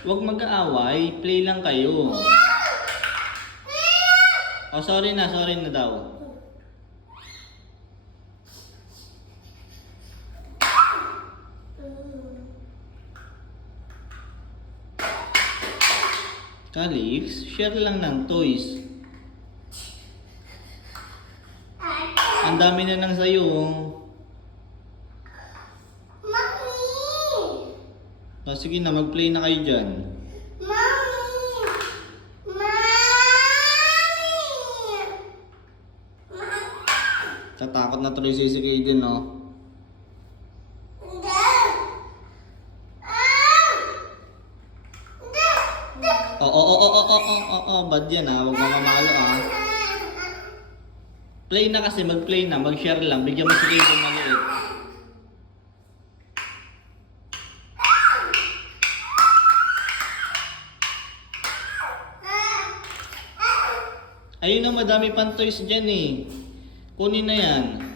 Huwag mag-aaway. Play lang kayo. Oh, sorry na daw. Calix, share lang ng toys. Ang dami na nang sayo. Mami! Oh, sige na, mag-play na kayo dyan. Mami! Mami! Tatakot na tuloy si Kaden, no? Hindi! Ah! Hindi! Hindi! Bad yan ha, huwag mamamalo ha. Play na kasi, mag-play na, mag-share lang, bigyan mo si Kaden maliit. Ayun na, madami pang toys dyan eh. Kunin na yan.